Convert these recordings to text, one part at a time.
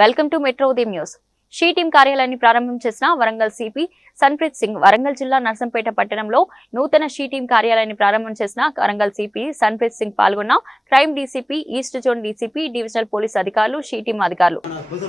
Welcome to metro ఉదయం news. She team కార్యాలయాన్ని ప్రారంభం చేసిన వరంగల్ సిపి సన్ప్రీత్ సింగ్ వరంగల్ జిల్లా నర్సంపేట పట్టణంలో నూతన షీ టీం కార్యాలయాన్ని ప్రారంభం చేసిన వరంగల్ సిపి సన్ప్రీత్ సింగ్ పాల్గొన్న crime DCP east zone DCP divisional police అధికారులు షీ టీం అధికారులు. కొంచెం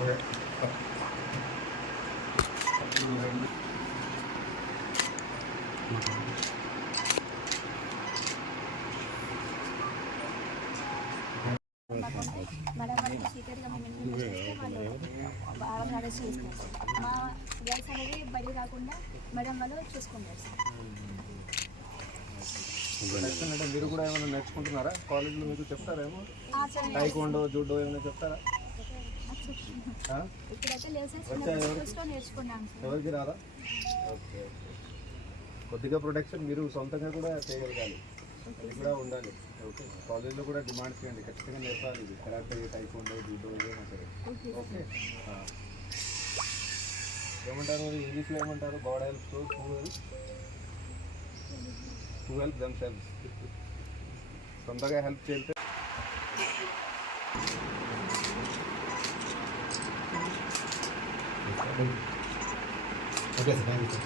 చేస్తారు సార్ మా అనేది బయట కాకుండా మేడం వాళ్ళు చూసుకుంటారు సార్ మీరు కూడా ఏమైనా నేర్చుకుంటున్నారా? కాలేజీలో మీకు చెప్తారేమో? టైకోండో జూడో ఏమైనా చెప్తారా? ఎవరికి రాదా ఓకే కొద్దిగా ప్రొటెక్షన్ మీరు సొంతంగా కూడా చేయగలగాలి. అది కూడా ఉండాలి. ఓకే కాలేజీలో కూడా డిమాండ్ చేయండి. ఖచ్చితంగా నేర్పాలి. ఇది కరాటే టైకోండో జూడో ఏమైనా సరే. ఓకే. ఏమంటారు ఇంగ్లీష్లో ఏమంటారు? God help who help? Who help them self సొంతగా హెల్ప్ చేస్తే okay sir thank you sir